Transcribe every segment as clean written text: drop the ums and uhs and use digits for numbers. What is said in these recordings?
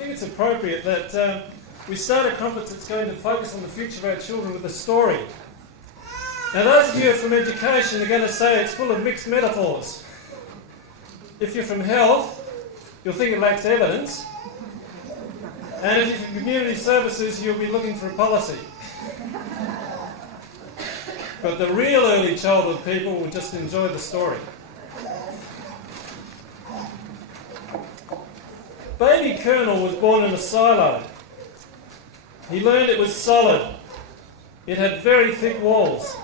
think it's appropriate that we start a conference that's going to focus on the future of our children with a story. Now, those of you who are from education are going to say it's full of mixed metaphors. If you're from health, you'll think it lacks evidence. And if you're from community services, you'll be looking for a policy. But the real early childhood people will just enjoy the story. Baby Colonel was born in a silo. He learned it was solid. It had very thick walls.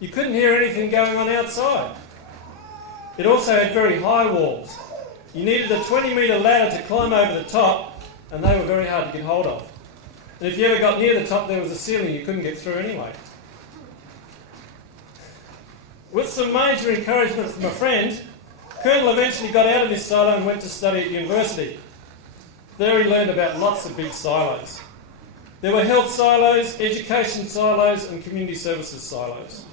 You couldn't hear anything going on outside. It also had very high walls. You needed a 20-metre ladder to climb over the top, and they were very hard to get hold of. And if you ever got near the top, there was a ceiling you couldn't get through anyway. With some major encouragement from a friend, Colonel eventually got out of his silo and went to study at university. There he learned about lots of big silos. There were health silos, education silos, and community services silos.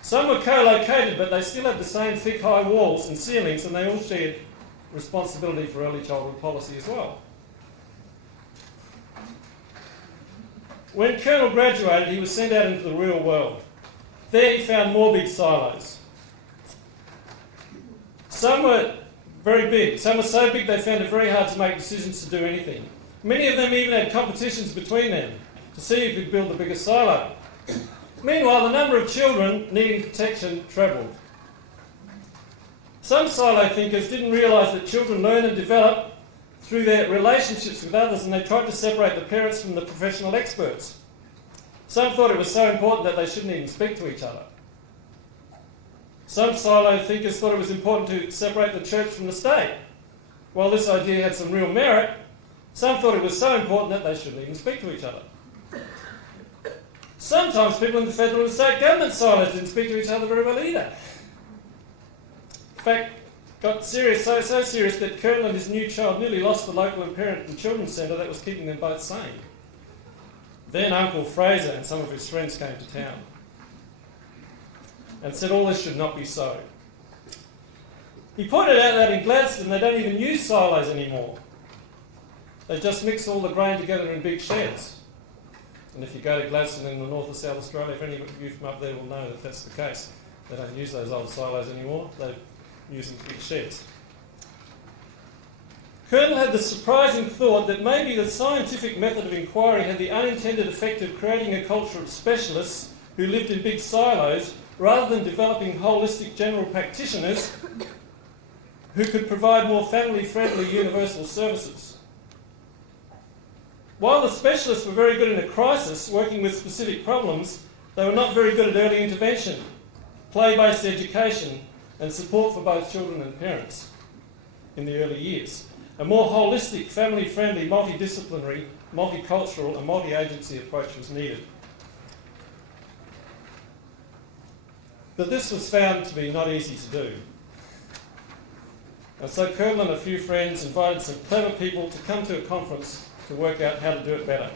Some were co-located, but they still had the same thick, high walls and ceilings, and they all shared responsibility for early childhood policy as well. When Colonel graduated, he was sent out into the real world. There he found more big silos. Some were very big. Some were so big they found it very hard to make decisions to do anything. Many of them even had competitions between them to see who could build the biggest silo. Meanwhile, the number of children needing protection trebled. Some silo thinkers didn't realise that children learn and develop through their relationships with others, and they tried to separate the parents from the professional experts. Some thought it was so important that they shouldn't even speak to each other. Some silo thinkers thought it was important to separate the church from the state. While this idea had some real merit, some thought it was so important that they shouldn't even speak to each other. Sometimes people in the federal and state government silos didn't speak to each other very well either. In fact, got serious, so serious that Colonel and his new child nearly lost the local parent and children's centre that was keeping them both sane. Then Uncle Fraser and some of his friends came to town and said all this should not be so. He pointed out that in Gladstone they don't even use silos anymore. They just mix all the grain together in big sheds. And if you go to Gladstone in the north of South Australia, if any of you from up there will know that that's the case. They don't use those old silos anymore, they use them big sheds. Colonel had the surprising thought that maybe the scientific method of inquiry had the unintended effect of creating a culture of specialists who lived in big silos rather than developing holistic general practitioners who could provide more family-friendly universal services. While the specialists were very good in a crisis, working with specific problems, they were not very good at early intervention, play-based education, and support for both children and parents in the early years. A more holistic, family-friendly, multidisciplinary, multicultural and multi-agency approach was needed. But this was found to be not easy to do. And so Colonel and a few friends invited some clever people to come to a conference to work out how to do it better.